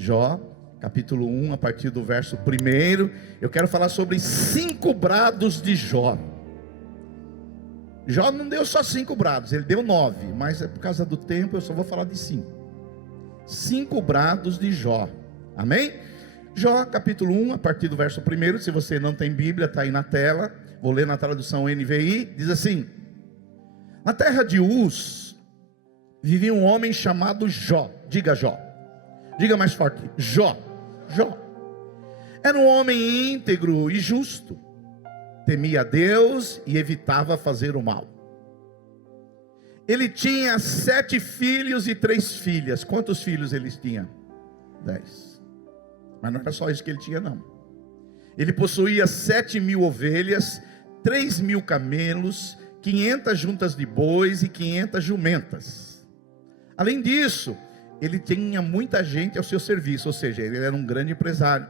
Jó, capítulo 1, a partir do verso 1. Eu quero falar sobre 5 brados de Jó. Jó não deu só 5 brados, ele deu 9, mas é por causa do tempo, eu só vou falar de 5. 5 brados de Jó, amém? Jó, capítulo 1, a partir do verso 1. Se você não tem Bíblia, está aí na tela. Vou ler na tradução NVI, diz assim: na terra de Uz vivia um homem chamado Jó. Diga Jó, diga mais forte, Jó. Jó era um homem íntegro e justo, temia a Deus e evitava fazer o mal. Ele tinha 7 filhos e 3 filhas. Quantos filhos ele tinha? 10. Mas não era só isso que ele tinha, não. Ele possuía 7.000 ovelhas, 3.000 camelos, 500 juntas de bois e 500 jumentas. Além disso, ele tinha muita gente ao seu serviço, ou seja, ele era um grande empresário.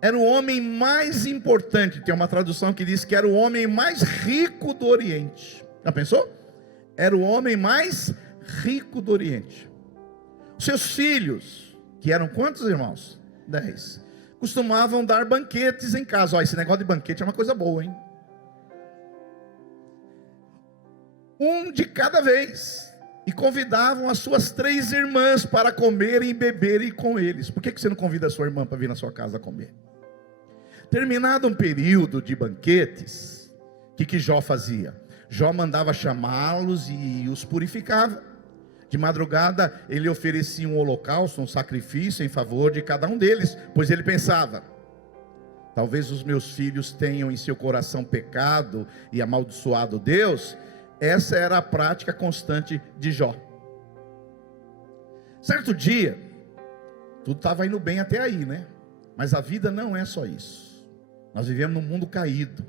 Era o homem mais importante. Tem uma tradução que diz que era o homem mais rico do Oriente. Já pensou? Era o homem mais rico do Oriente. Seus filhos, que eram quantos irmãos? 10. Costumavam dar banquetes em casa. Esse negócio de banquete é uma coisa boa, hein? Um de cada vez. E convidavam as suas 3 irmãs para comerem e beberem com eles. Por que você não convida a sua irmã para vir na sua casa comer? Terminado um período de banquetes, o que Jó fazia? Jó mandava chamá-los e os purificava. De madrugada ele oferecia um holocausto, um sacrifício em favor de cada um deles, pois ele pensava: talvez os meus filhos tenham em seu coração pecado e amaldiçoado Deus. Essa era a prática constante de Jó. Certo dia, tudo estava indo bem até aí, né? Mas a vida não é só isso. Nós vivemos num mundo caído.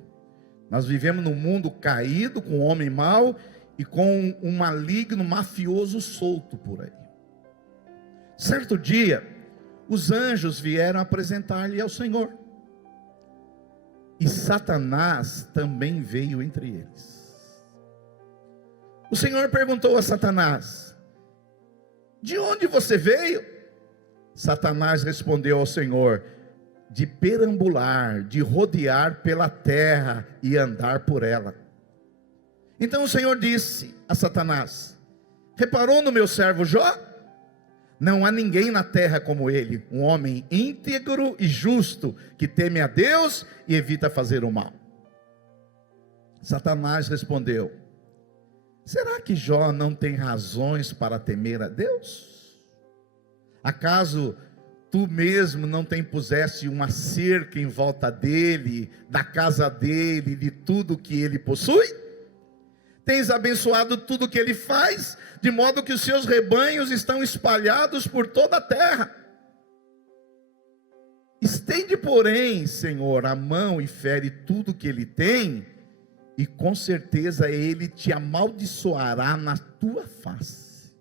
Nós vivemos num mundo caído, com um homem mau e com um maligno mafioso solto por aí. Certo dia, os anjos vieram apresentar-lhe ao Senhor. E Satanás também veio entre eles. O Senhor perguntou a Satanás: de onde você veio? Satanás respondeu ao Senhor: de perambular, de rodear pela terra e andar por ela. Então o Senhor disse a Satanás: reparou no meu servo Jó? Não há ninguém na terra como ele, um homem íntegro e justo, que teme a Deus e evita fazer o mal. Satanás respondeu: será que Jó não tem razões para temer a Deus? Acaso tu mesmo não te impuseste uma cerca em volta dele, da casa dele, de tudo que ele possui? Tens abençoado tudo que ele faz, de modo que os seus rebanhos estão espalhados por toda a terra. Estende, porém, Senhor, a mão e fere tudo que ele tem, e com certeza ele te amaldiçoará na tua face.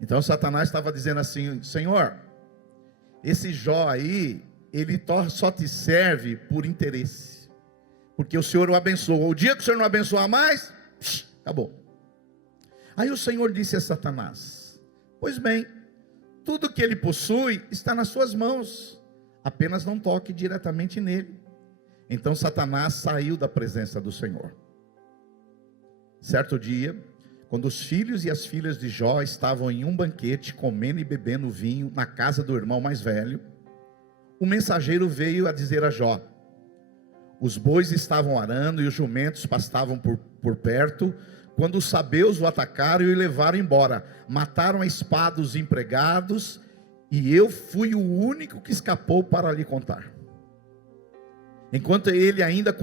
Então Satanás estava dizendo assim: Senhor, esse Jó aí, ele só te serve por interesse, porque o Senhor o abençoa. O dia que o Senhor não abençoar mais, acabou. Aí o Senhor disse a Satanás: pois bem, tudo que ele possui está nas suas mãos, apenas não toque diretamente nele. Então Satanás saiu da presença do Senhor. Certo dia, quando os filhos e as filhas de Jó estavam em um banquete, comendo e bebendo vinho, na casa do irmão mais velho, o mensageiro veio a dizer a Jó: os bois estavam arando e os jumentos pastavam por perto, quando os sabeus o atacaram e o levaram embora. Mataram a espada os empregados, e eu fui o único que escapou para lhe contar. Enquanto ele ainda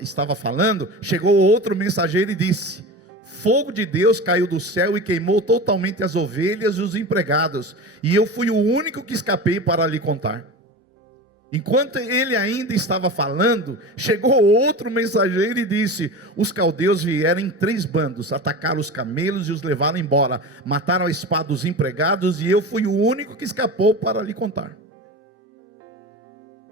estava falando, chegou outro mensageiro e disse: fogo de Deus caiu do céu e queimou totalmente as ovelhas e os empregados, e eu fui o único que escapei para lhe contar. Enquanto ele ainda estava falando, chegou outro mensageiro e disse: os caldeus vieram em 3 bandos, atacaram os camelos e os levaram embora, mataram a espada os empregados, e eu fui o único que escapou para lhe contar.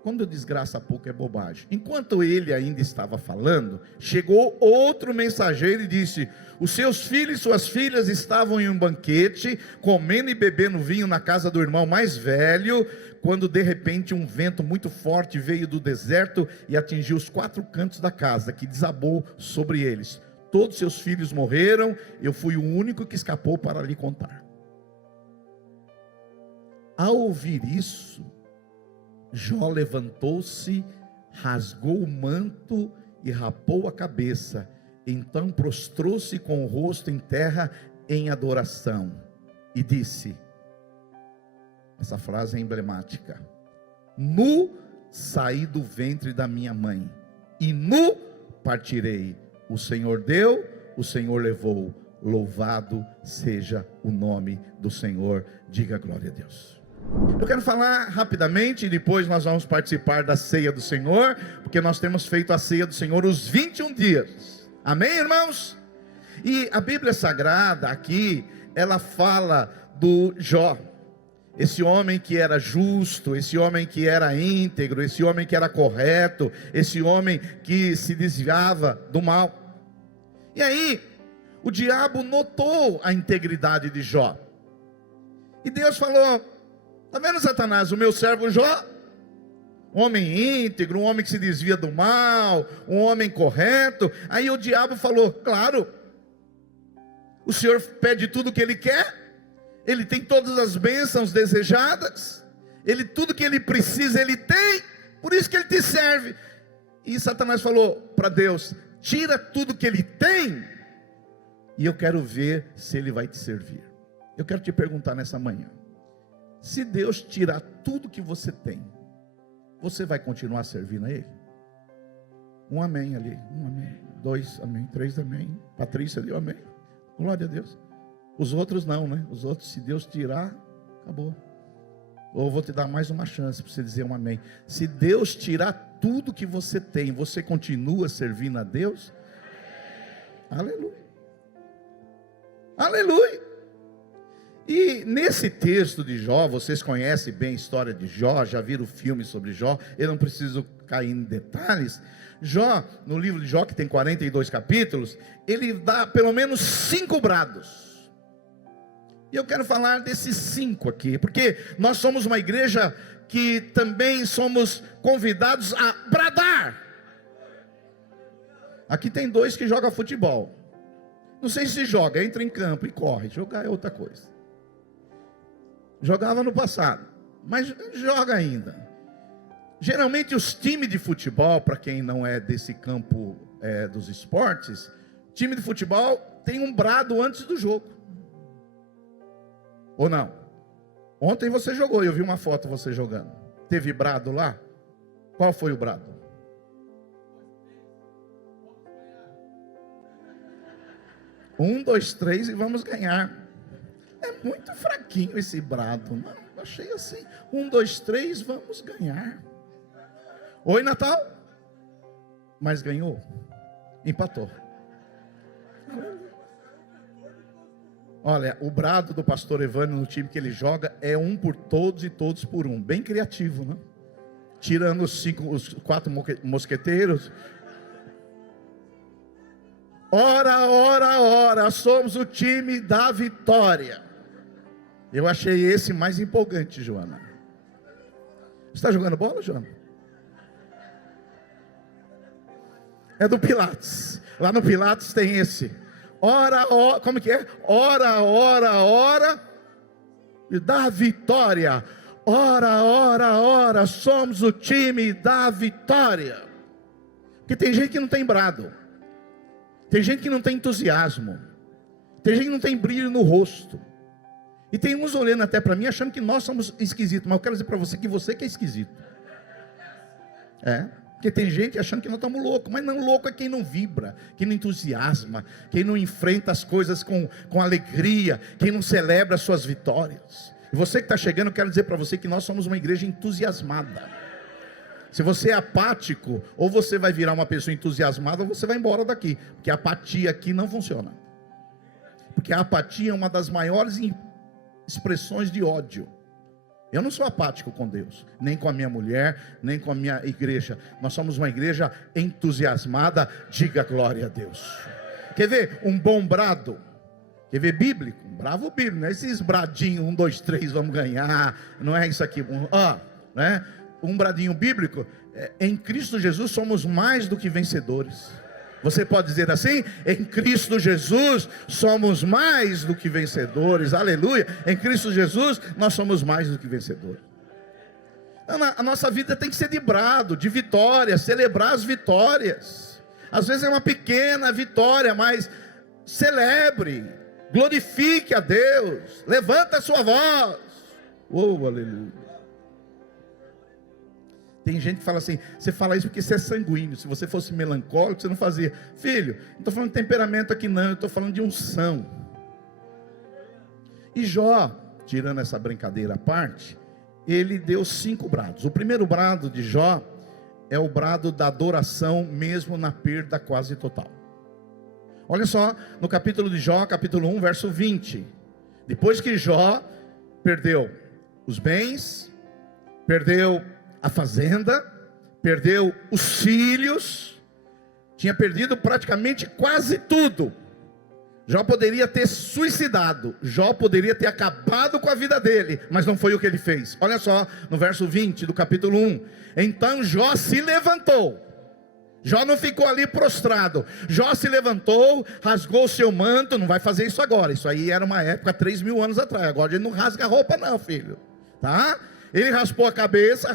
Quando desgraça pouco é bobagem. Enquanto ele ainda estava falando, chegou outro mensageiro e disse: os seus filhos e suas filhas estavam em um banquete, comendo e bebendo vinho na casa do irmão mais velho, quando de repente um vento muito forte veio do deserto e atingiu os 4 cantos da casa, que desabou sobre eles. Todos seus filhos morreram, eu fui o único que escapou para lhe contar. Ao ouvir isso, Jó levantou-se, rasgou o manto e rapou a cabeça. Então prostrou-se com o rosto em terra em adoração e disse, essa frase é emblemática: nu saí do ventre da minha mãe, e nu partirei. O Senhor deu, o Senhor levou. Louvado seja o nome do Senhor. Diga glória a Deus. Eu quero falar rapidamente, e depois nós vamos participar da ceia do Senhor, porque nós temos feito a ceia do Senhor os 21 dias. Amém, irmãos? E a Bíblia Sagrada aqui, ela fala do Jó, esse homem que era justo, esse homem que era íntegro, esse homem que era correto, esse homem que se desviava do mal. E aí, o diabo notou a integridade de Jó, e Deus falou: está vendo, Satanás, o meu servo Jó, um homem íntegro, um homem que se desvia do mal, um homem correto. Aí o diabo falou: claro, o Senhor pede tudo o que Ele quer, Ele tem todas as bênçãos desejadas, tudo que Ele precisa Ele tem, por isso que Ele te serve. E Satanás falou para Deus: tira tudo que Ele tem, e eu quero ver se Ele vai te servir. Eu quero te perguntar nessa manhã: se Deus tirar tudo que você tem, você vai continuar servindo a Ele? Um amém ali, um amém, 2 amém, 3 amém. Patrícia deu amém, glória a Deus. Os outros não, né? Os outros, se Deus tirar, acabou. Ou eu vou te dar mais uma chance para você dizer um amém. Se Deus tirar tudo que você tem, você continua servindo a Deus? Aleluia, aleluia. E nesse texto de Jó, vocês conhecem bem a história de Jó, já viram o filme sobre Jó, eu não preciso cair em detalhes. Jó, no livro de Jó, que tem 42 capítulos, ele dá pelo menos 5 brados. E eu quero falar desses 5 aqui, porque nós somos uma igreja que também somos convidados a bradar. Aqui tem 2 que jogam futebol. Não sei se joga, entra em campo e corre. Jogar é outra coisa. Jogava no passado, mas joga ainda. Geralmente os times de futebol, para quem não é desse campo dos esportes, time de futebol tem um brado antes do jogo. Ou não? Ontem você jogou, eu vi uma foto você jogando. Teve brado lá? Qual foi o brado? Um, dois, três e vamos ganhar. É muito fraquinho esse brado. Não, achei assim. 1, 2, 3, vamos ganhar. Oi, Natal. Mas ganhou. Empatou. Olha, o brado do pastor Evânio no time que ele joga é 1 por todos e todos por 1. Bem criativo, né? Tirando os 4 mosqueteiros. Ora, ora, ora, somos o time da vitória. Eu achei esse mais empolgante, Joana. Você está jogando bola, Joana? É do Pilates. Lá no Pilates tem esse. Ora, ora, como que é? Ora, ora, ora, e da vitória. Ora, ora, ora, somos o time da vitória. Porque tem gente que não tem brado. Tem gente que não tem entusiasmo. Tem gente que não tem brilho no rosto. E tem uns olhando até para mim, achando que nós somos esquisitos. Mas eu quero dizer para você que é esquisito. Porque tem gente achando que nós estamos loucos. Mas não, louco é quem não vibra, quem não entusiasma, quem não enfrenta as coisas com alegria, quem não celebra as suas vitórias. E você que está chegando, eu quero dizer para você que nós somos uma igreja entusiasmada. Se você é apático, ou você vai virar uma pessoa entusiasmada, ou você vai embora daqui. Porque a apatia aqui não funciona. Porque a apatia é uma das maiores expressões de ódio. Eu não sou apático com Deus, nem com a minha mulher, nem com a minha igreja. Nós somos uma igreja entusiasmada. Diga glória a Deus. Quer ver um bom brado? Quer ver bíblico? Um bravo bíblico, não é esses bradinhos, 1, 2, 3, vamos ganhar. Não é isso aqui, né? Um bradinho bíblico. Em Cristo Jesus somos mais do que vencedores. Você pode dizer assim: em Cristo Jesus somos mais do que vencedores, aleluia. Em Cristo Jesus nós somos mais do que vencedores. A nossa vida tem que ser de brado, de vitória, celebrar as vitórias. Às vezes é uma pequena vitória, mas celebre, glorifique a Deus, levanta a sua voz. Oh, aleluia. Tem gente que fala assim: você fala isso porque você é sanguíneo. Se você fosse melancólico, você não fazia. Filho, não estou falando de temperamento aqui não, eu estou falando de unção. E Jó, tirando essa brincadeira à parte, ele deu 5 brados. O primeiro brado de Jó é o brado da adoração, mesmo na perda quase total. Olha só, no capítulo de Jó, capítulo 1, verso 20. Depois que Jó perdeu os bens, perdeu a fazenda, perdeu os filhos, tinha perdido praticamente quase tudo. Jó poderia ter suicidado, Jó poderia ter acabado com a vida dele, mas não foi o que ele fez. Olha só, no verso 20 do capítulo 1. Então Jó se levantou. Jó não ficou ali prostrado. Jó se levantou, rasgou o seu manto. Não vai fazer isso agora, isso aí era uma época 3.000 anos atrás. Agora ele não rasga a roupa não, filho, tá? Ele raspou a cabeça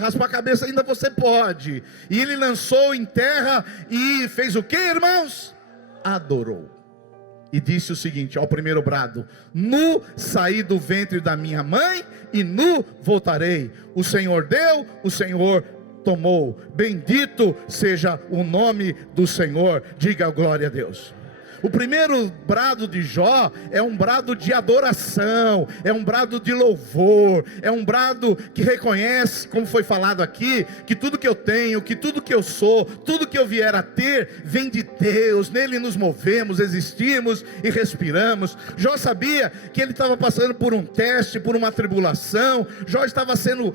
ainda você pode. E ele lançou em terra e fez o que, irmãos? Adorou. E disse o seguinte, ao primeiro brado: nu saí do ventre da minha mãe e nu voltarei. O Senhor deu, o Senhor tomou. Bendito seja o nome do Senhor. Diga glória a Deus. O primeiro brado de Jó é um brado de adoração, é um brado de louvor, é um brado que reconhece, como foi falado aqui, que tudo que eu tenho, que tudo que eu sou, tudo que eu vier a ter, vem de Deus. Nele nos movemos, existimos e respiramos. Jó sabia que ele estava passando por um teste, por uma tribulação. Jó estava sendo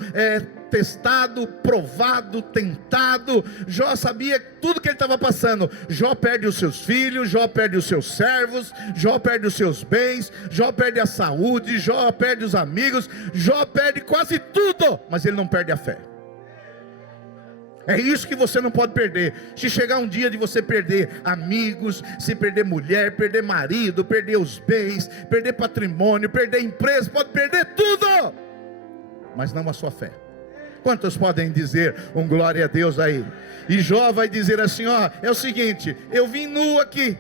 testado, provado, tentado. Jó sabia tudo que ele estava passando. Jó perde os seus filhos, Jó perde os seus servos, Jó perde os seus bens, Jó perde a saúde, Jó perde os amigos, Jó perde quase tudo, mas ele não perde a fé. É isso que você não pode perder. Se chegar um dia de você perder amigos, se perder mulher, perder marido, perder os bens, perder patrimônio, perder empresa, pode perder tudo, mas não a sua fé. Quantos podem dizer um glória a Deus aí? E Jó vai dizer assim, é o seguinte: eu vim nu aqui,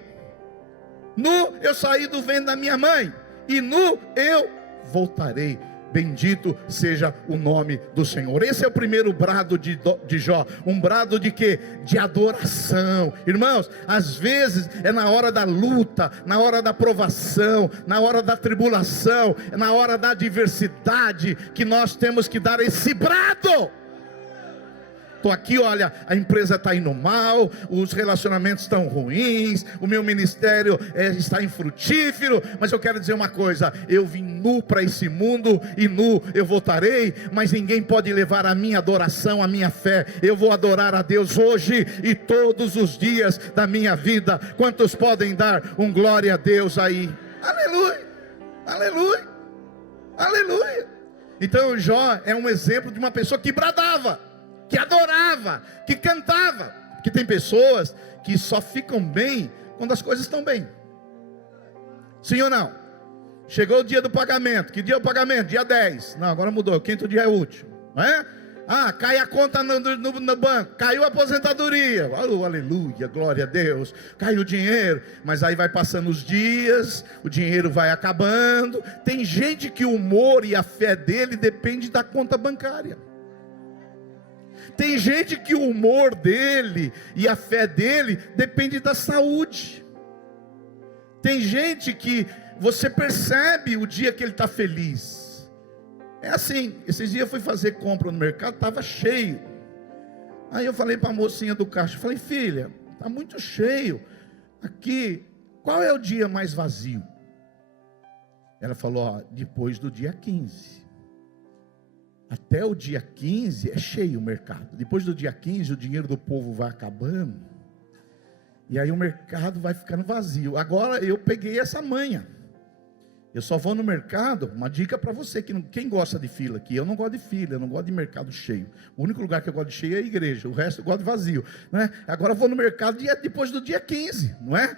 nu eu saí do ventre da minha mãe, e nu eu voltarei. Bendito seja o nome do Senhor. Esse é o primeiro brado de Jó. Um brado de quê? De adoração. Irmãos, às vezes é na hora da luta, na hora da provação, na hora da tribulação, na hora da adversidade, que nós temos que dar esse brado. Estou aqui, olha, a empresa está indo mal, os relacionamentos estão ruins, o meu ministério está infrutífero, mas eu quero dizer uma coisa: eu vim nu para esse mundo e nu eu voltarei, mas ninguém pode levar a minha adoração, a minha fé. Eu vou adorar a Deus hoje e todos os dias da minha vida. Quantos podem dar um glória a Deus aí? Aleluia, aleluia, aleluia. Então Jó é um exemplo de uma pessoa que bradava, que adorava, que cantava. Porque tem pessoas que só ficam bem quando as coisas estão bem. Sim ou não? Chegou o dia do pagamento. Que dia é o pagamento? Dia 10. Não, agora mudou, o 5º dia é útil, não é? Cai a conta no banco, caiu a aposentadoria, aleluia, glória a Deus, caiu o dinheiro. Mas aí vai passando os dias, o dinheiro vai acabando. Tem gente que o humor e a fé dele depende da conta bancária. Tem gente que o humor dele e a fé dele depende da saúde. Tem gente que você percebe o dia que ele está feliz. É assim, esses dias eu fui fazer compra no mercado, estava cheio. Aí eu falei para a mocinha do caixa, falei: filha, está muito cheio aqui, qual é o dia mais vazio? Ela falou: depois do dia 15. até o dia 15 é cheio o mercado. Depois do dia 15 o dinheiro do povo vai acabando, e aí o mercado vai ficando vazio. Agora eu peguei essa manha. Eu só vou no mercado, uma dica para você, quem gosta de fila aqui, eu não gosto de fila, eu não gosto de mercado cheio. O único lugar que eu gosto de cheio é a igreja, o resto eu gosto de vazio, não é? Agora eu vou no mercado depois do dia 15, não é?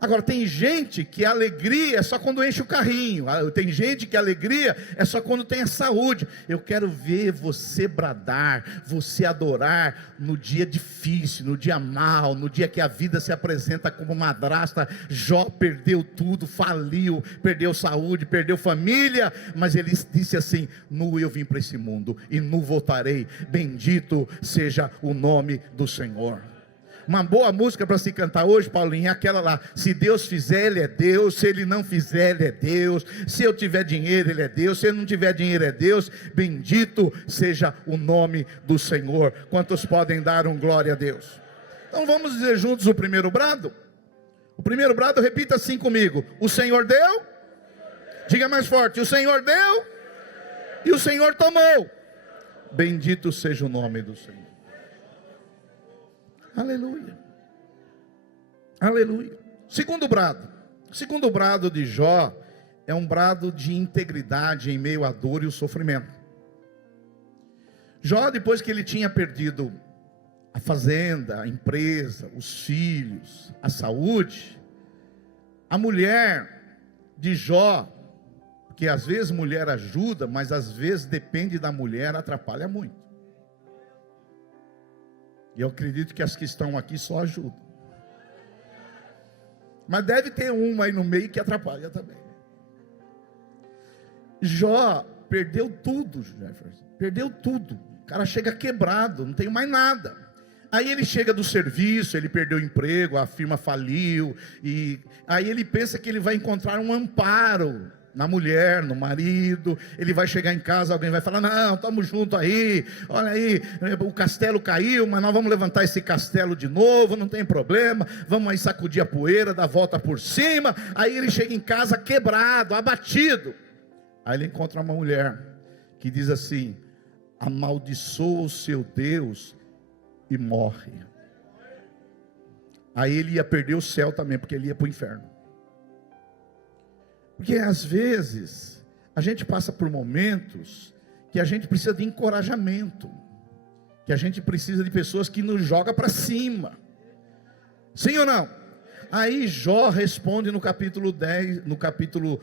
Agora tem gente que a alegria é só quando enche o carrinho, tem gente que a alegria é só quando tem a saúde. Eu quero ver você bradar, você adorar no dia difícil, no dia mau, no dia que a vida se apresenta como madrasta. Jó perdeu tudo, faliu, perdeu saúde, perdeu família, mas ele disse assim: nu eu vim para esse mundo e nu voltarei, bendito seja o nome do Senhor. Uma boa música para se cantar hoje, Paulinho, é aquela lá: se Deus fizer, Ele é Deus; se Ele não fizer, Ele é Deus; se eu tiver dinheiro, Ele é Deus; se eu não tiver dinheiro, é Deus. Bendito seja o nome do Senhor. Quantos podem dar um glória a Deus? Então vamos dizer juntos o primeiro brado? O primeiro brado, repita assim comigo: o Senhor deu. Diga mais forte: o Senhor deu e o Senhor tomou. Bendito seja o nome do Senhor. Aleluia, aleluia. Segundo brado de Jó é um brado de integridade em meio à dor e o sofrimento. Jó, depois que ele tinha perdido a fazenda, a empresa, os filhos, a saúde, a mulher de Jó, porque às vezes mulher ajuda, mas às vezes depende da mulher, atrapalha muito. E eu acredito que as que estão aqui só ajudam. Mas deve ter uma aí no meio que atrapalha também. Jó perdeu tudo, Jefferson. Perdeu tudo. O cara chega quebrado, não tem mais nada. Aí ele chega do serviço, ele perdeu o emprego, a firma faliu. E aí ele pensa que ele vai encontrar um amparo na mulher, no marido. Ele vai chegar em casa, alguém vai falar: não, estamos juntos aí, olha aí, o castelo caiu, mas nós vamos levantar esse castelo de novo, não tem problema, vamos aí sacudir a poeira, dar a volta por cima. Aí ele chega em casa quebrado, abatido. Aí ele encontra uma mulher que diz assim: amaldiçoa o seu Deus e morre. Aí ele ia perder o céu também, porque ele ia para o inferno. Porque às vezes a gente passa por momentos que a gente precisa de encorajamento, que a gente precisa de pessoas que nos jogam para cima. Sim ou não? Aí Jó responde no capítulo 10, no capítulo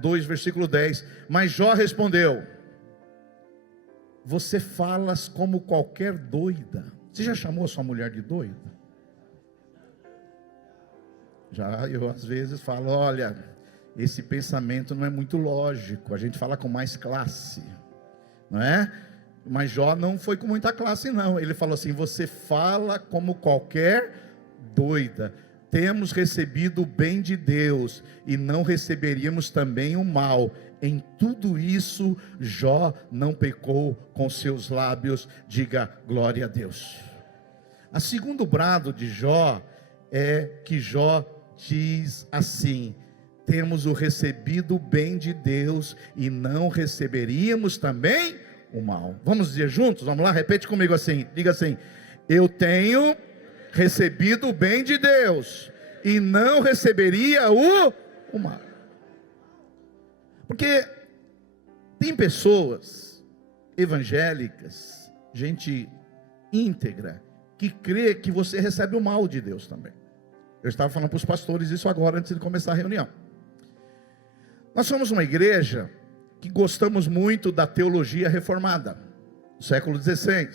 2, versículo 10. Mas Jó respondeu: você falas como qualquer doida. Você já chamou a sua mulher de doida? Já, eu às vezes falo: olha, esse pensamento não é muito lógico. A gente fala com mais classe, não é? Mas Jó não foi com muita classe não. Ele falou assim: você fala como qualquer doida. Temos recebido o bem de Deus e não receberíamos também o mal. Em tudo isso Jó não pecou com seus lábios. Diga glória a Deus. A segundo brado de Jó é que Jó diz assim: temos o recebido o bem de Deus e não receberíamos também o mal. Vamos dizer juntos? Vamos lá, repete comigo assim, diga assim: eu tenho recebido o bem de Deus e não receberia o mal. Porque tem pessoas evangélicas, gente íntegra, que crê que você recebe o mal de Deus também. Eu estava falando para os pastores isso agora, antes de começar a reunião. Nós somos uma igreja que gostamos muito da teologia reformada, do século XVI,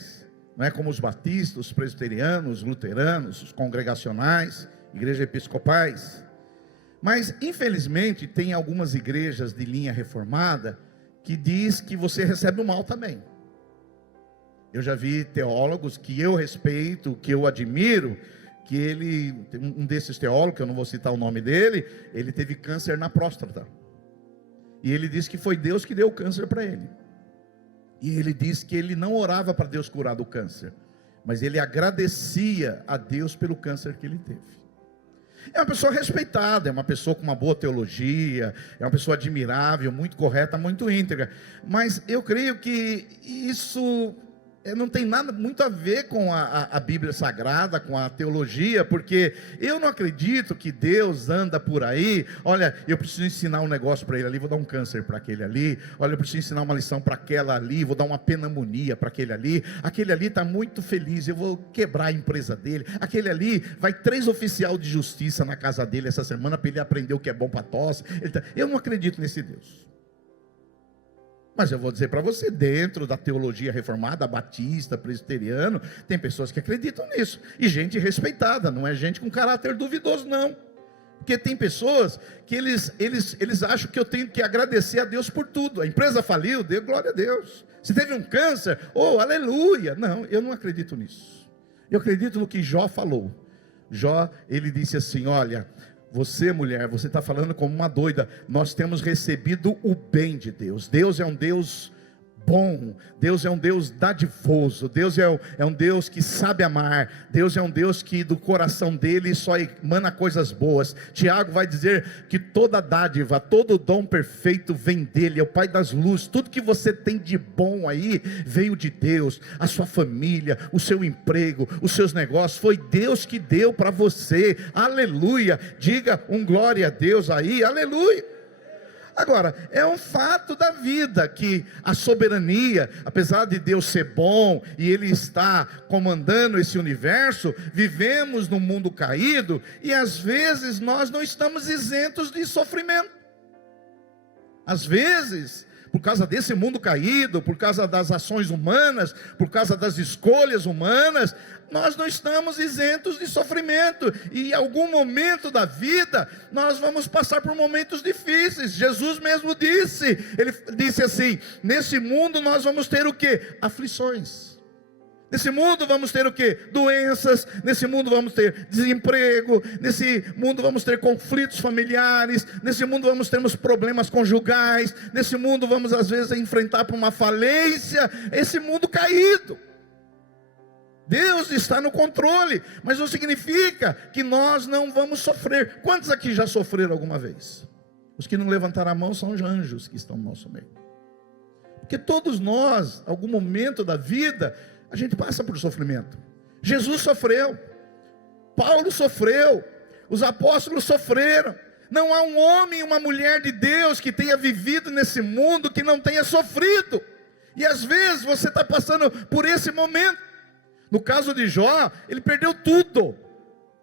não é como os batistas, os presbiterianos, os luteranos, os congregacionais, igrejas episcopais. Mas infelizmente tem algumas igrejas de linha reformada que diz que você recebe o mal também. Eu já vi teólogos que eu respeito, que eu admiro, que ele, um desses teólogos, eu não vou citar o nome dele, ele teve câncer na próstata. E ele disse que foi Deus que deu o câncer para ele. E ele disse que ele não orava para Deus curar do câncer, mas ele agradecia a Deus pelo câncer que ele teve. É uma pessoa respeitada, é uma pessoa com uma boa teologia, é uma pessoa admirável, muito correta, muito íntegra. Mas eu creio que isso não tem nada muito a ver com a Bíblia Sagrada, com a teologia, porque eu não acredito que Deus anda por aí. Olha, eu preciso ensinar um negócio para ele ali, vou dar um câncer para aquele ali. Olha, eu preciso ensinar uma lição para aquela ali, vou dar uma pneumonia para aquele ali está muito feliz, eu vou quebrar a empresa dele. Aquele ali, vai 3 oficiais de justiça na casa dele essa semana para ele aprender o que é bom para tosse. Eu não acredito nesse Deus. Mas eu vou dizer para você, dentro da teologia reformada, batista, presbiteriano, tem pessoas que acreditam nisso, e gente respeitada, não é gente com caráter duvidoso não, porque tem pessoas que eles acham que eu tenho que agradecer a Deus por tudo. A empresa faliu, dê glória a Deus. Se teve um câncer, oh, aleluia. Não, eu não acredito nisso. Eu acredito no que Jó falou. Jó, ele disse assim, olha, você mulher, você está falando como uma doida, nós temos recebido o bem de Deus. Deus é um Deus bom, Deus é um Deus dadivoso, Deus é um Deus que sabe amar, Deus é um Deus que do coração dele só emana coisas boas. Tiago vai dizer que toda dádiva, todo dom perfeito vem dele, é o Pai das luzes. Tudo que você tem de bom aí, veio de Deus. A sua família, o seu emprego, os seus negócios, foi Deus que deu para você, aleluia. Diga um glória a Deus aí, aleluia. Agora, é um fato da vida que a soberania, apesar de Deus ser bom e Ele está comandando esse universo, vivemos num mundo caído e às vezes nós não estamos isentos de sofrimento. Às vezes, por causa desse mundo caído, por causa das ações humanas, por causa das escolhas humanas, nós não estamos isentos de sofrimento, e em algum momento da vida, nós vamos passar por momentos difíceis. Jesus mesmo disse, ele disse assim, nesse mundo nós vamos ter o quê? Aflições. Nesse mundo vamos ter o quê? Doenças. Nesse mundo vamos ter desemprego. Nesse mundo vamos ter conflitos familiares. Nesse mundo vamos ter problemas conjugais. Nesse mundo vamos às vezes enfrentar por uma falência. Esse mundo caído. Deus está no controle, mas não significa que nós não vamos sofrer. Quantos aqui já sofreram alguma vez? Os que não levantaram a mão são os anjos que estão no nosso meio. Porque todos nós, algum momento da vida, a gente passa por sofrimento. Jesus sofreu, Paulo sofreu, os apóstolos sofreram. Não há um homem e uma mulher de Deus que tenha vivido nesse mundo que não tenha sofrido. E às vezes você está passando por esse momento. No caso de Jó, ele perdeu tudo.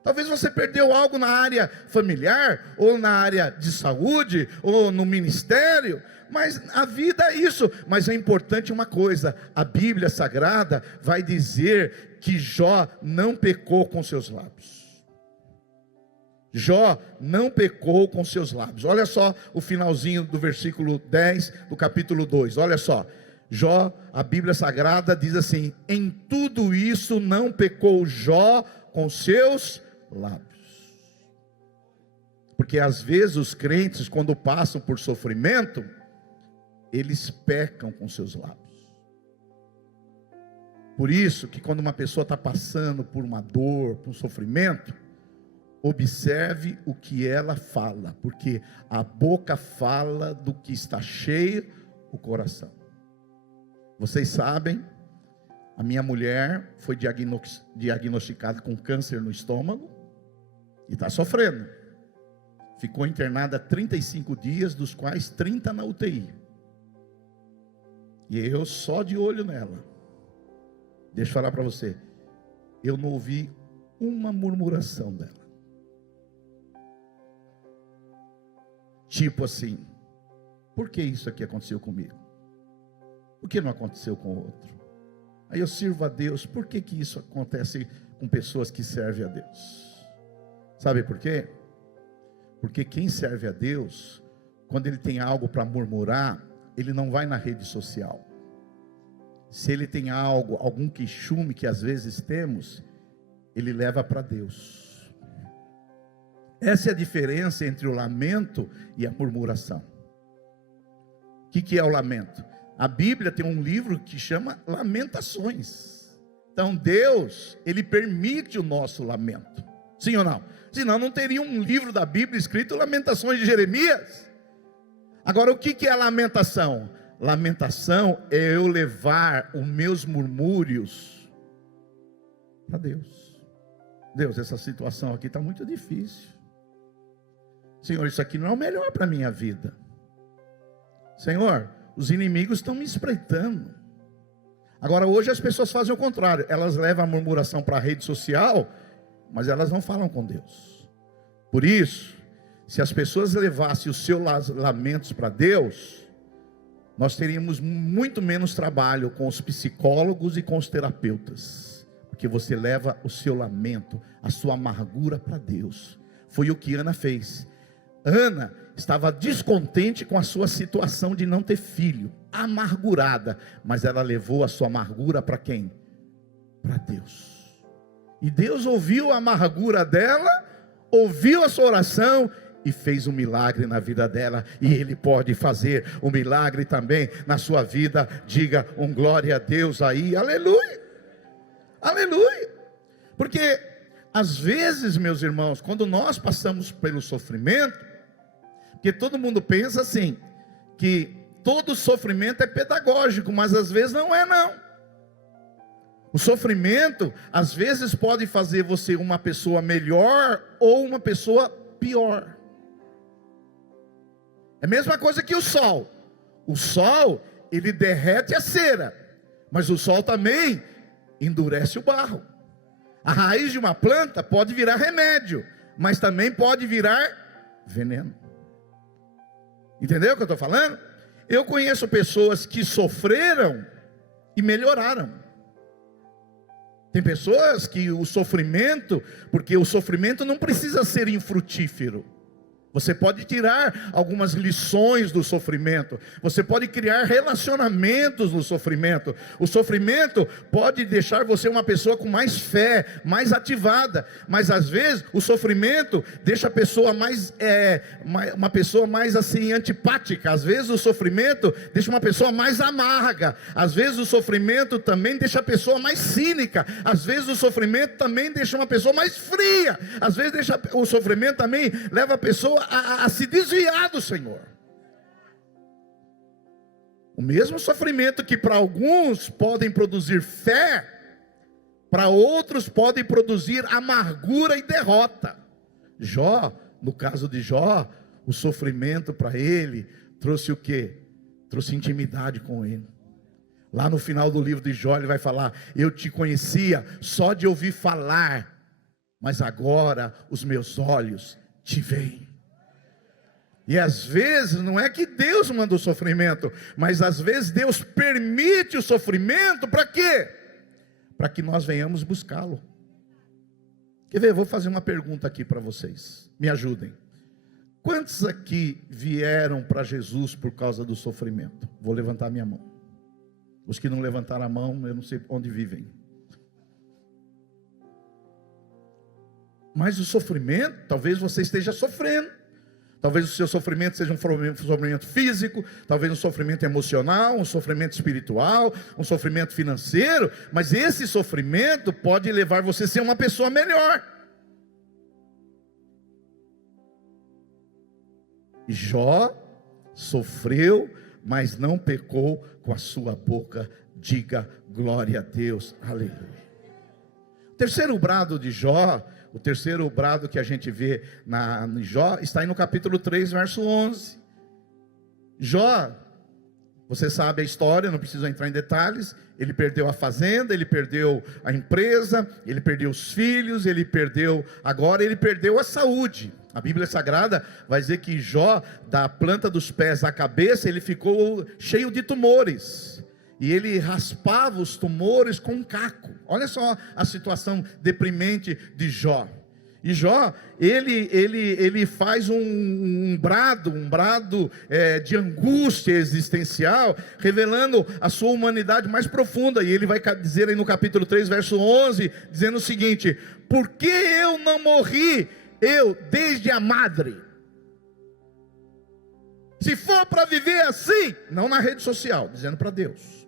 Talvez você perdeu algo na área familiar, ou na área de saúde, ou no ministério, mas a vida é isso. Mas é importante uma coisa, a Bíblia Sagrada vai dizer que Jó não pecou com seus lábios. Jó não pecou com seus lábios. Olha só o finalzinho do versículo 10 do capítulo 2, olha só. Jó, a Bíblia Sagrada diz assim, em tudo isso não pecou Jó com seus lábios. Porque às vezes os crentes, quando passam por sofrimento, eles pecam com seus lábios. Por isso que quando uma pessoa está passando por uma dor, por um sofrimento, observe o que ela fala, porque a boca fala do que está cheio o coração. Vocês sabem, a minha mulher foi diagnosticada com câncer no estômago e está sofrendo. Ficou internada 35 dias, dos quais 30 na UTI. E eu só de olho nela. Deixa eu falar para você, eu não ouvi uma murmuração dela. Tipo assim, por que isso aqui aconteceu comigo? Por que não aconteceu com o outro? Aí eu sirvo a Deus, por que isso acontece com pessoas que servem a Deus? Sabe por quê? Porque quem serve a Deus, quando ele tem algo para murmurar, ele não vai na rede social. Se ele tem algo, algum queixume que às vezes temos, ele leva para Deus. Essa é a diferença entre o lamento e a murmuração. O que é o lamento? A Bíblia tem um livro que chama Lamentações. Então Deus, Ele permite o nosso lamento. Sim ou não? Senão não teria um livro da Bíblia escrito Lamentações de Jeremias. Agora, o que é a lamentação? Lamentação é eu levar os meus murmúrios para Deus. Deus, essa situação aqui está muito difícil. Senhor, isso aqui não é o melhor para a minha vida. Senhor, os inimigos estão me espreitando. Agora, hoje as pessoas fazem o contrário. Elas levam a murmuração para a rede social, mas elas não falam com Deus. Por isso, se as pessoas levassem os seus lamentos para Deus, nós teríamos muito menos trabalho com os psicólogos e com os terapeutas. Porque você leva o seu lamento, a sua amargura para Deus. Foi o que Ana fez. Ana estava descontente com a sua situação de não ter filho, amargurada, mas ela levou a sua amargura para quem? Para Deus. E Deus ouviu a amargura dela, ouviu a sua oração e fez um milagre na vida dela. E Ele pode fazer um milagre também na sua vida. Diga um glória a Deus aí, aleluia, aleluia. Porque às vezes, meus irmãos, quando nós passamos pelo sofrimento, porque todo mundo pensa assim, que todo sofrimento é pedagógico, mas às vezes não é não. O sofrimento, às vezes pode fazer você uma pessoa melhor ou uma pessoa pior. É a mesma coisa que o sol. O sol, ele derrete a cera, mas o sol também endurece o barro. A raiz de uma planta pode virar remédio, mas também pode virar veneno. Entendeu o que eu estou falando? Eu conheço pessoas que sofreram e melhoraram. Tem pessoas que o sofrimento, porque o sofrimento não precisa ser infrutífero. Você pode tirar algumas lições do sofrimento. Você pode criar relacionamentos no sofrimento. O sofrimento pode deixar você uma pessoa com mais fé, mais ativada. Mas às vezes o sofrimento deixa a pessoa uma pessoa mais assim antipática. Às vezes o sofrimento deixa uma pessoa mais amarga. Às vezes o sofrimento também deixa a pessoa mais cínica. Às vezes o sofrimento também deixa uma pessoa mais fria. Às vezes o sofrimento também leva a pessoa a se desviar do Senhor. O mesmo sofrimento que para alguns podem produzir fé, para outros podem produzir amargura e derrota. Jó, no caso de Jó, o sofrimento para ele trouxe o quê? Trouxe intimidade com ele. Lá no final do livro de Jó ele vai falar: eu te conhecia só de ouvir falar, mas agora os meus olhos te veem. E às vezes não é que Deus manda o sofrimento, mas às vezes Deus permite o sofrimento para quê? Para que nós venhamos buscá-lo. Quer ver? Vou fazer uma pergunta aqui para vocês, me ajudem. Quantos aqui vieram para Jesus por causa do sofrimento? Vou levantar minha mão. Os que não levantaram a mão, eu não sei onde vivem. Mas o sofrimento, talvez você esteja sofrendo. Talvez o seu sofrimento seja um sofrimento físico, talvez um sofrimento emocional, um sofrimento espiritual, um sofrimento financeiro. Mas esse sofrimento pode levar você a ser uma pessoa melhor. Jó sofreu, mas não pecou com a sua boca. Diga glória a Deus, aleluia. O terceiro brado de Jó, o terceiro brado que a gente vê em Jó, está aí no capítulo 3, verso 11. Jó, você sabe a história, não preciso entrar em detalhes. Ele perdeu a fazenda, ele perdeu a empresa, ele perdeu os filhos, agora ele perdeu a saúde. A Bíblia Sagrada vai dizer que Jó, da planta dos pés à cabeça, ele ficou cheio de tumores. E ele raspava os tumores com um caco. Olha só a situação deprimente de Jó. E Jó, ele faz um brado de angústia existencial, revelando a sua humanidade mais profunda. E ele vai dizer aí no capítulo 3, verso 11, dizendo o seguinte: por que eu não morri, eu desde a madre? Se for para viver assim, não na rede social, dizendo para Deus.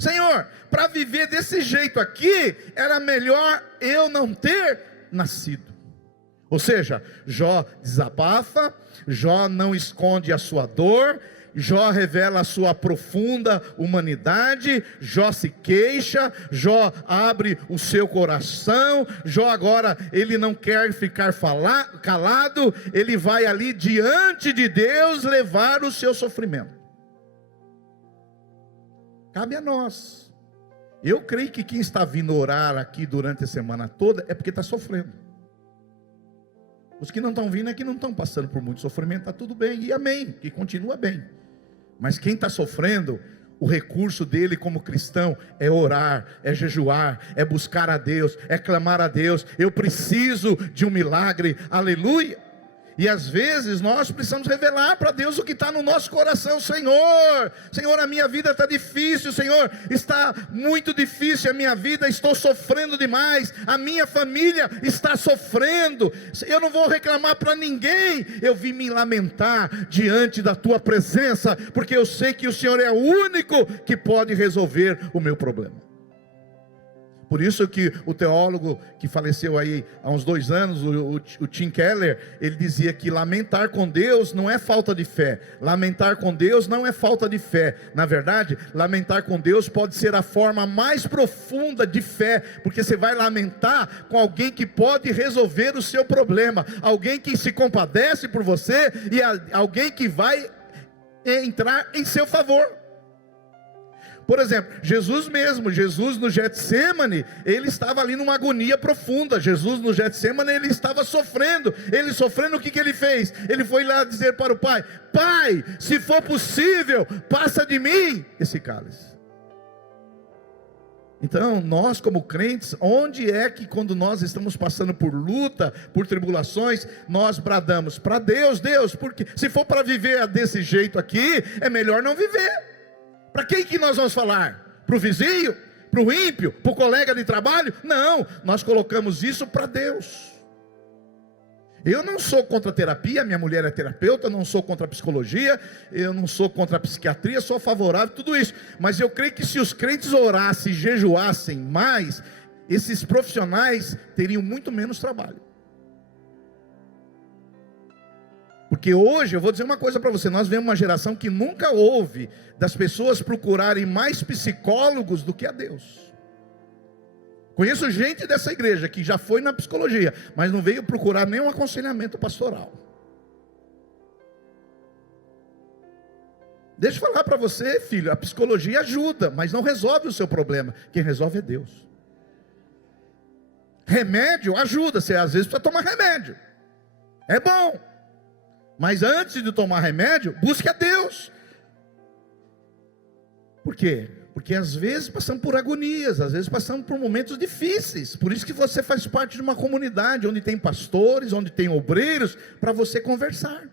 Senhor, para viver desse jeito aqui, era melhor eu não ter nascido. Ou seja, Jó desabafa, Jó não esconde a sua dor, Jó revela a sua profunda humanidade, Jó se queixa, Jó abre o seu coração, Jó agora ele não quer ficar calado, ele vai ali diante de Deus levar o seu sofrimento. Cabe a nós. Eu creio que quem está vindo orar aqui durante a semana toda é porque está sofrendo. Os que não estão vindo é que não estão passando por muito sofrimento, está tudo bem, e amém, que continua bem. Mas quem está sofrendo, o recurso dele como cristão é orar, é jejuar, é buscar a Deus, é clamar a Deus. Eu preciso de um milagre, aleluia. E às vezes nós precisamos revelar para Deus o que está no nosso coração. Senhor, a minha vida está difícil, Senhor, está muito difícil a minha vida, estou sofrendo demais, a minha família está sofrendo, eu não vou reclamar para ninguém, eu vim me lamentar diante da tua presença, porque eu sei que o Senhor é o único que pode resolver o meu problema. Por isso que o teólogo que faleceu aí há uns 2 anos, o Tim Keller, ele dizia que lamentar com Deus não é falta de fé. Lamentar com Deus não é falta de fé. Na verdade, lamentar com Deus pode ser a forma mais profunda de fé, porque você vai lamentar com alguém que pode resolver o seu problema, alguém que se compadece por você e alguém que vai entrar em seu favor. Por exemplo, Jesus no Getsemane, ele estava ali numa agonia profunda. Jesus no Getsemane, ele estava sofrendo. Ele sofrendo, o que ele fez? Ele foi lá dizer para o Pai: Pai, se for possível, passa de mim esse cálice. Então, nós como crentes, onde é que quando nós estamos passando por luta, por tribulações, nós bradamos para Deus, porque se for para viver desse jeito aqui, é melhor não viver. Para quem que nós vamos falar? Para o vizinho? Para o ímpio? Para o colega de trabalho? Não, nós colocamos isso para Deus. Eu não sou contra a terapia, minha mulher é terapeuta, não sou contra a psicologia, eu não sou contra a psiquiatria, sou favorável a tudo isso. Mas eu creio que se os crentes orassem, jejuassem mais, esses profissionais teriam muito menos trabalho. Porque hoje, eu vou dizer uma coisa para você, nós vemos uma geração que nunca houve das pessoas procurarem mais psicólogos do que a Deus. Conheço gente dessa igreja que já foi na psicologia, mas não veio procurar nenhum aconselhamento pastoral. Deixa eu falar para você, filho, a psicologia ajuda, mas não resolve o seu problema. Quem resolve é Deus. Remédio ajuda, você às vezes precisa tomar remédio. É bom. Mas antes de tomar remédio, busque a Deus. Por quê? Porque às vezes passamos por agonias, às vezes passamos por momentos difíceis. Por isso que você faz parte de uma comunidade onde tem pastores, onde tem obreiros, para você conversar.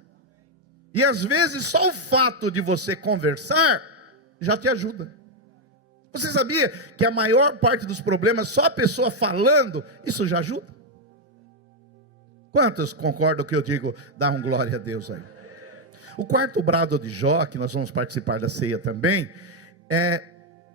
E às vezes só o fato de você conversar já te ajuda. Você sabia que a maior parte dos problemas, só a pessoa falando, isso já ajuda? Quantos concordam que eu digo, dá um glória a Deus aí? O quarto brado de Jó, que nós vamos participar da ceia também, é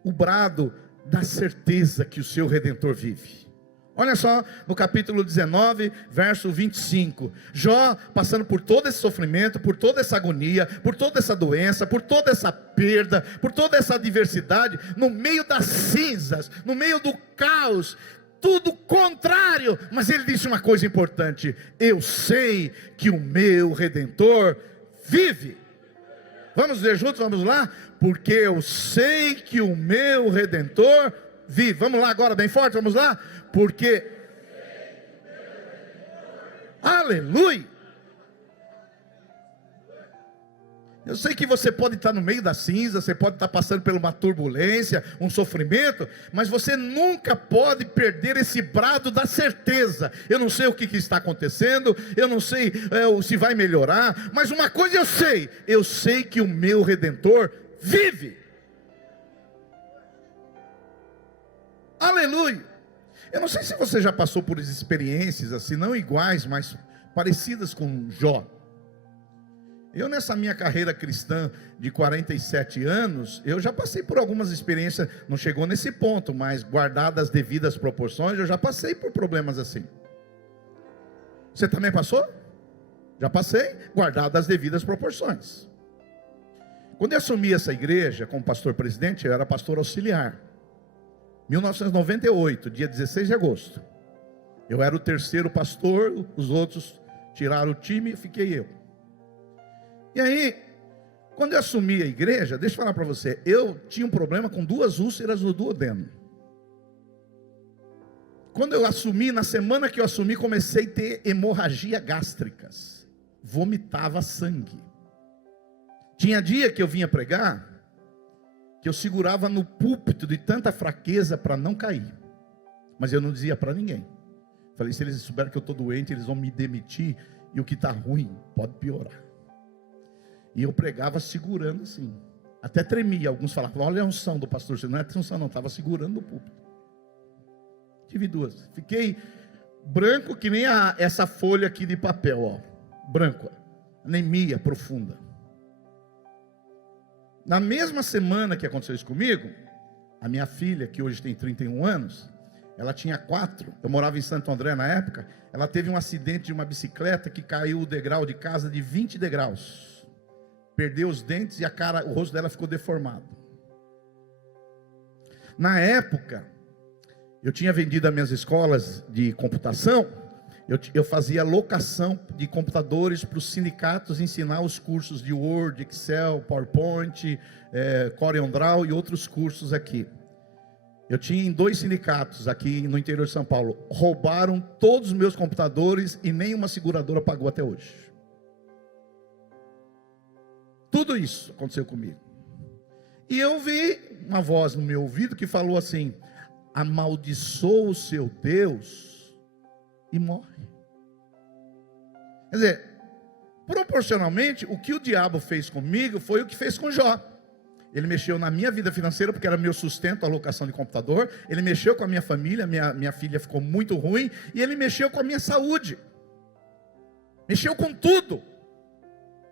o brado da certeza que o seu Redentor vive. Olha só, no capítulo 19, verso 25, Jó passando por todo esse sofrimento, por toda essa agonia, por toda essa doença, por toda essa perda, por toda essa adversidade, no meio das cinzas, no meio do caos, tudo contrário, mas ele disse uma coisa importante: eu sei que o meu Redentor vive. Vamos ler juntos, vamos lá? Porque eu sei que o meu Redentor vive. Vamos lá agora bem forte, vamos lá? Porque, aleluia. Eu sei que você pode estar no meio da cinza, você pode estar passando por uma turbulência, um sofrimento, mas você nunca pode perder esse brado da certeza. Eu não sei o que está acontecendo, eu não sei se vai melhorar, mas uma coisa eu sei que o meu Redentor vive. Aleluia. Eu não sei se você já passou por experiências assim, não iguais, mas parecidas com Jó. Eu nessa minha carreira cristã de 47 anos, eu já passei por algumas experiências, não chegou nesse ponto, mas guardadas as devidas proporções, eu já passei por problemas assim. Você também passou? Já passei, guardado as devidas proporções. Quando eu assumi essa igreja como pastor presidente, eu era pastor auxiliar. 1998, dia 16 de agosto. Eu era o terceiro pastor, os outros tiraram o time e fiquei eu. E aí, quando eu assumi a igreja, deixa eu falar para você, eu tinha um problema com 2 úlceras no duodeno. Quando eu assumi, na semana que eu assumi, comecei a ter hemorragia gástricas. Vomitava sangue. Tinha dia que eu vinha pregar, que eu segurava no púlpito de tanta fraqueza para não cair. Mas eu não dizia para ninguém. Falei, se eles souberem que eu estou doente, eles vão me demitir, e o que está ruim pode piorar. E eu pregava segurando assim. Até tremia. Alguns falavam, olha a unção do pastor. Não é unção não, estava segurando o púlpito. Tive 2. Fiquei branco que nem essa folha aqui de papel, ó. Branco. Anemia profunda. Na mesma semana que aconteceu isso comigo, a minha filha, que hoje tem 31 anos, ela tinha 4, eu morava em Santo André na época, ela teve um acidente de uma bicicleta que caiu o degrau de casa de 20 degraus. Perdeu os dentes e o rosto dela ficou deformado. Na época, eu tinha vendido as minhas escolas de computação, eu fazia locação de computadores para os sindicatos ensinar os cursos de Word, Excel, PowerPoint, CorelDRAW e outros cursos aqui. Eu tinha em 2 sindicatos aqui no interior de São Paulo. Roubaram todos os meus computadores e nenhuma seguradora pagou até hoje. Tudo isso aconteceu comigo. E eu vi uma voz no meu ouvido que falou assim: amaldiçoa o seu Deus e morre. Quer dizer, proporcionalmente, o que o diabo fez comigo foi o que fez com Jó. Ele mexeu na minha vida financeira, porque era meu sustento, a alocação de computador. Ele mexeu com a minha família, minha filha ficou muito ruim. E ele mexeu com a minha saúde. Mexeu com tudo.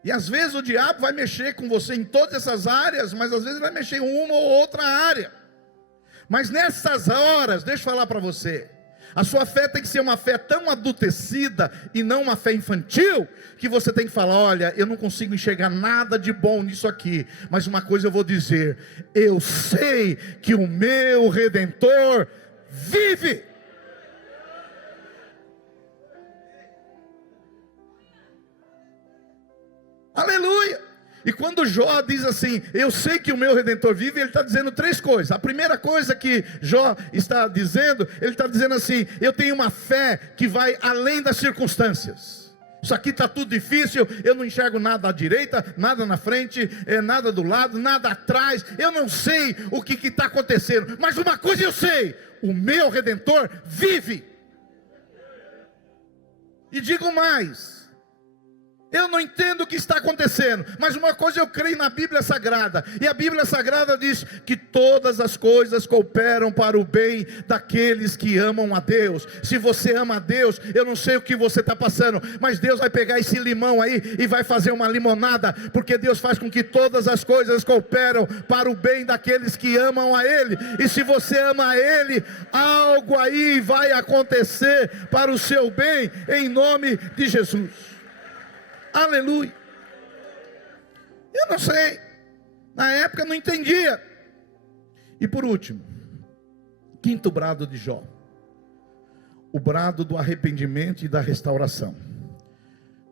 E às vezes o diabo vai mexer com você em todas essas áreas, mas às vezes vai mexer em uma ou outra área. Mas nessas horas, deixa eu falar para você, a sua fé tem que ser uma fé tão adultecida e não uma fé infantil, que você tem que falar, olha, eu não consigo enxergar nada de bom nisso aqui, mas uma coisa eu vou dizer, eu sei que o meu Redentor vive. Aleluia! E quando Jó diz assim, eu sei que o meu Redentor vive, ele está dizendo 3 coisas. A primeira coisa que Jó está dizendo, ele está dizendo assim, eu tenho uma fé que vai além das circunstâncias. Isso aqui está tudo difícil, eu não enxergo nada à direita, nada na frente, nada do lado, nada atrás, eu não sei o que está acontecendo, mas uma coisa eu sei, o meu Redentor vive. E digo mais, eu não entendo o que está acontecendo, mas uma coisa eu creio na Bíblia Sagrada, e a Bíblia Sagrada diz que todas as coisas cooperam para o bem daqueles que amam a Deus. Se você ama a Deus, eu não sei o que você está passando, mas Deus vai pegar esse limão aí e vai fazer uma limonada, porque Deus faz com que todas as coisas cooperam para o bem daqueles que amam a Ele. E se você ama a Ele, algo aí vai acontecer para o seu bem, em nome de Jesus. Aleluia. Eu não sei, na época eu não entendia. E por último, 5º brado de Jó, o brado do arrependimento e da restauração.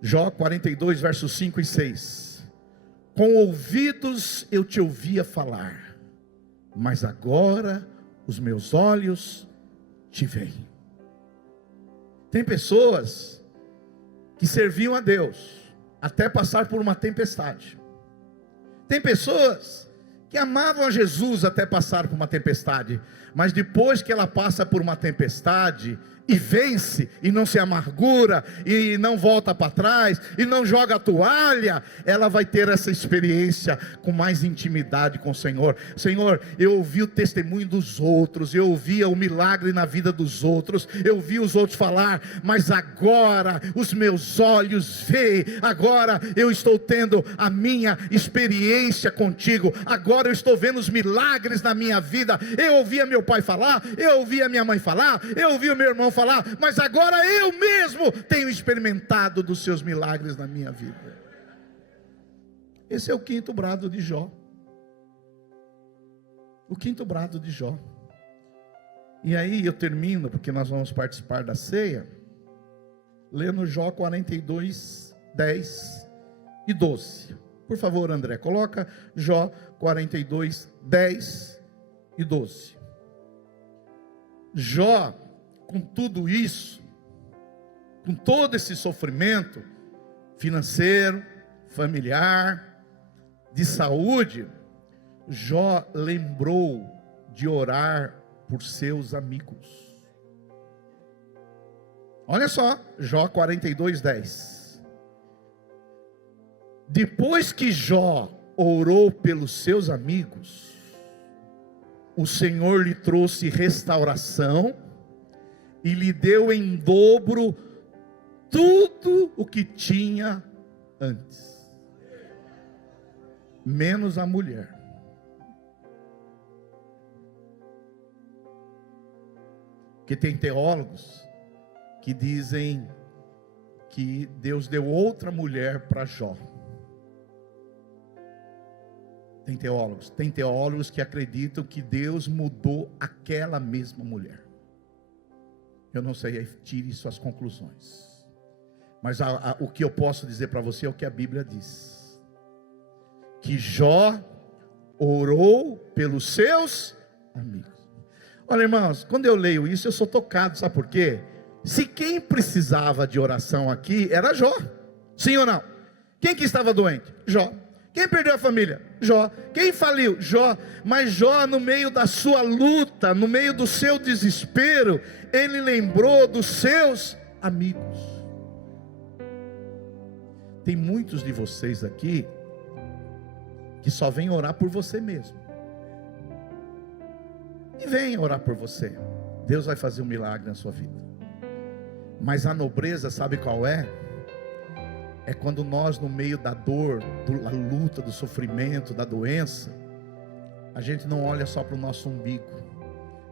Jó 42, versos 5 e 6. Com ouvidos eu te ouvia falar, mas agora os meus olhos te veem. Tem pessoas que serviam a Deus até passar por uma tempestade. Tem pessoas que amavam a Jesus até passar por uma tempestade, mas depois que ela passa por uma tempestade, e vence, e não se amargura, e não volta para trás, e não joga a toalha, ela vai ter essa experiência com mais intimidade com o Senhor. Senhor, eu ouvi o testemunho dos outros, eu ouvia o milagre na vida dos outros, eu vi os outros falar, mas agora os meus olhos veem, agora eu estou tendo a minha experiência contigo, agora eu estou vendo os milagres na minha vida. Eu ouvia meu pai falar, eu ouvia minha mãe falar, eu ouvia o meu irmão falar, mas agora eu mesmo tenho experimentado dos seus milagres na minha vida. Esse é o quinto brado de Jó. O quinto brado de Jó. E aí eu termino, porque nós vamos participar da ceia, lendo Jó 42, 10 e 12. Por favor, André, coloca Jó 42, 10 e 12. Jó, com tudo isso, com todo esse sofrimento financeiro, familiar, de saúde, Jó lembrou de orar por seus amigos. Olha só, Jó 42, 10. Depois que Jó orou pelos seus amigos, o Senhor lhe trouxe restauração e lhe deu em dobro tudo o que tinha antes, menos a mulher. Porque tem teólogos que dizem que Deus deu outra mulher para Jó. Tem teólogos que acreditam que Deus mudou aquela mesma mulher. Eu não sei, tire suas conclusões. Mas o que eu posso dizer para você é o que a Bíblia diz. Que Jó orou pelos seus amigos. Olha, irmãos, quando eu leio isso, eu sou tocado, sabe por quê? Se quem precisava de oração aqui era Jó, sim ou não? Quem que estava doente? Jó. Quem perdeu a família? Jó. Quem faliu? Jó. Mas Jó, no meio da sua luta, no meio do seu desespero, ele lembrou dos seus amigos. Tem muitos de vocês aqui que só vêm orar por você mesmo. E vem orar por você. Deus vai fazer um milagre na sua vida. Mas a nobreza, sabe qual é? É quando nós, no meio da dor, da luta, do sofrimento, da doença, a gente não olha só para o nosso umbigo.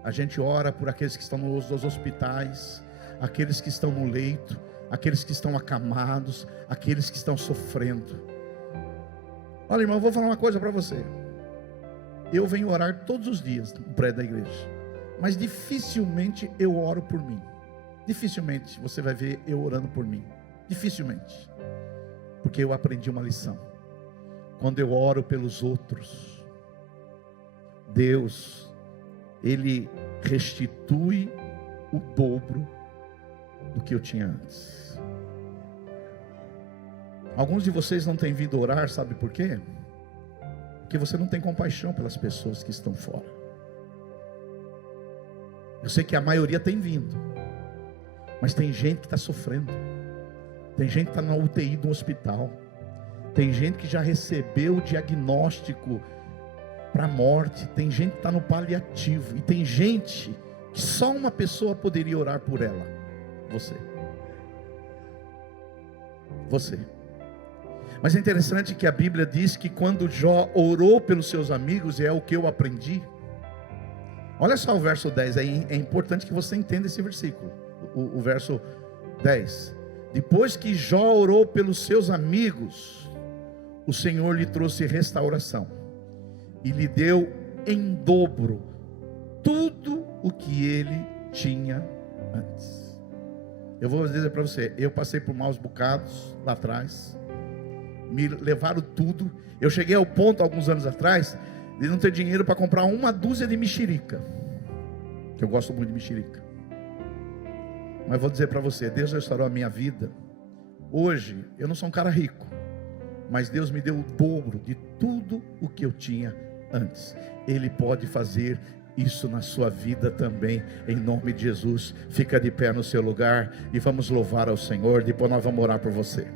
A gente ora por aqueles que estão nos hospitais, aqueles que estão no leito, aqueles que estão acamados, aqueles que estão sofrendo. Olha, irmão, eu vou falar uma coisa para você. Eu venho orar todos os dias no prédio da igreja, mas dificilmente eu oro por mim. Dificilmente você vai ver eu orando por mim. Dificilmente. Porque eu aprendi uma lição. Quando eu oro pelos outros, Deus, Ele restitui o dobro do que eu tinha antes. Alguns de vocês não têm vindo orar, sabe por quê? Porque você não tem compaixão pelas pessoas que estão fora. Eu sei que a maioria tem vindo, mas tem gente que está sofrendo. Tem gente que está na UTI do hospital. Tem gente que já recebeu o diagnóstico para a morte. Tem gente que está no paliativo. E tem gente que só uma pessoa poderia orar por ela. Você. Você. Mas é interessante que a Bíblia diz que quando Jó orou pelos seus amigos, e é o que eu aprendi. Olha só o verso 10 aí. É importante que você entenda esse versículo. O verso 10. Depois que Jó orou pelos seus amigos, o Senhor lhe trouxe restauração e lhe deu em dobro tudo o que ele tinha antes. Eu vou dizer para você, eu passei por maus bocados lá atrás, me levaram tudo. Eu cheguei ao ponto alguns anos atrás de não ter dinheiro para comprar uma dúzia de mexerica, que eu gosto muito de mexerica. Mas vou dizer para você, Deus restaurou a minha vida. Hoje, eu não sou um cara rico, mas Deus me deu o dobro de tudo o que eu tinha antes. Ele pode fazer isso na sua vida também, em nome de Jesus. Fica de pé no seu lugar e vamos louvar ao Senhor. Depois nós vamos orar por você.